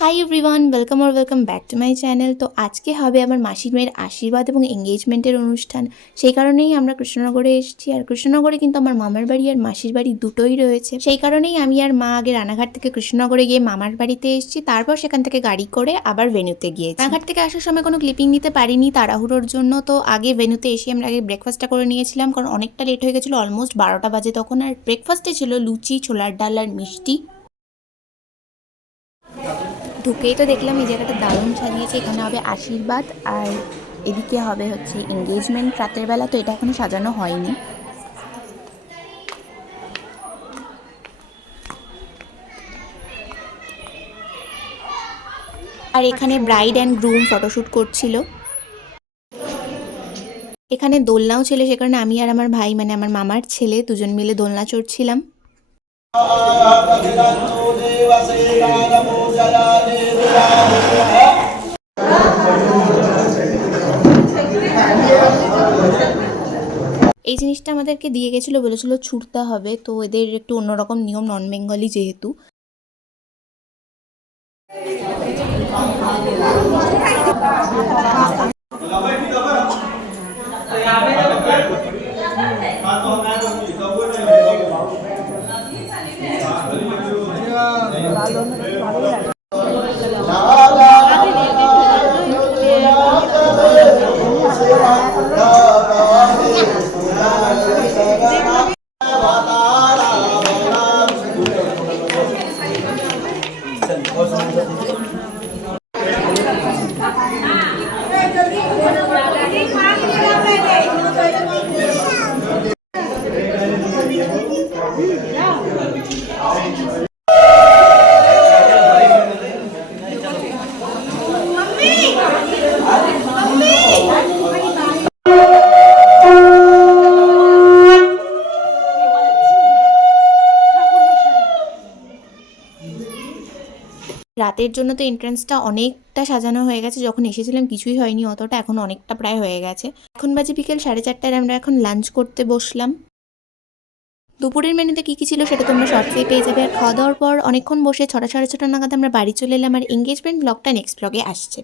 Hi everyone, welcome back to my channel. তো আজকে হবে আমার মাসির মেয়ের আশীর্বাদ এবং এঙ্গেজমেন্টের অনুষ্ঠান। সেই কারণেই আমরা কৃষ্ণনগরে এসেছি। আর কৃষ্ণনগরে কিন্তু আমার মামার বাড়ি আর মাসির বাড়ি দুটোই রয়েছে। সেই কারণেই আমি আর মা আগে রানাঘাট থেকে কৃষ্ণনগরে গিয়ে মামার বাড়িতে এসেছি, তারপর সেখান থেকে গাড়ি করে আবার ভেন্যুতে গিয়েছি। রানাঘাট থেকে আসার সময় কোনো ক্লিপিং নিতে পারিনি তাড়াহুড়োর জন্য। তো আগে ভেন্যুতে এসে আমরা আগে ব্রেকফাস্টটা করে নিয়েছিলাম, কারণ অনেকটা লেট হয়ে গেছিলো, অলমোস্ট 12টা বাজে তখন। আর ব্রেকফাস্টে ছিল লুচি, ছোলার ডাল আর মিষ্টি। ঢুকেই তো দেখলাম এই জায়গাটা দারুণ সাজিয়েছে। এখানে হবে আশীর্বাদ আর এদিকে হবে হচ্ছে এঙ্গেজমেন্ট রাতের বেলা। তো এটা এখনো সাজানো হয়নি। আর এখানে ব্রাইড অ্যান্ড গ্রুম ফটোশ্যুট করছিল। এখানে দোলনাও ছিল, সে কারণে আমি আর আমার ভাই, মানে আমার মামার ছেলে, দুজন মিলে দোলনা চড়ছিলাম। এই জিনিসটা আমাদেরকে দিয়ে গেছিলো, বলেছিল ছুটতে হবে। তো এদের একটু অন্যরকম নিয়ম, নন বেঙ্গলি যেহেতু। রাতের জন্য তো এন্ট্রান্সটা অনেকটা সাজানো হয়ে গেছে। যখন এসেছিলাম কিছুই হয়নি অতটা, এখন অনেকটা প্রায় হয়ে গেছে। এখন বাজে বিকেল 4:30। আমরা এখন লাঞ্চ করতে বসলাম। দুপুরের মেনুতে কী কী ছিল সেটা তোমরা শর্টসেই পেয়ে যাবে। আর খাওয়া দাওয়ার পর অনেকক্ষণ বসে 6টা সাড়ে 6টা নাগাদ আমরা বাড়ি চলে এলাম। আর এঙ্গেজমেন্ট ব্লগটা নেক্সট ব্লগে আসছে।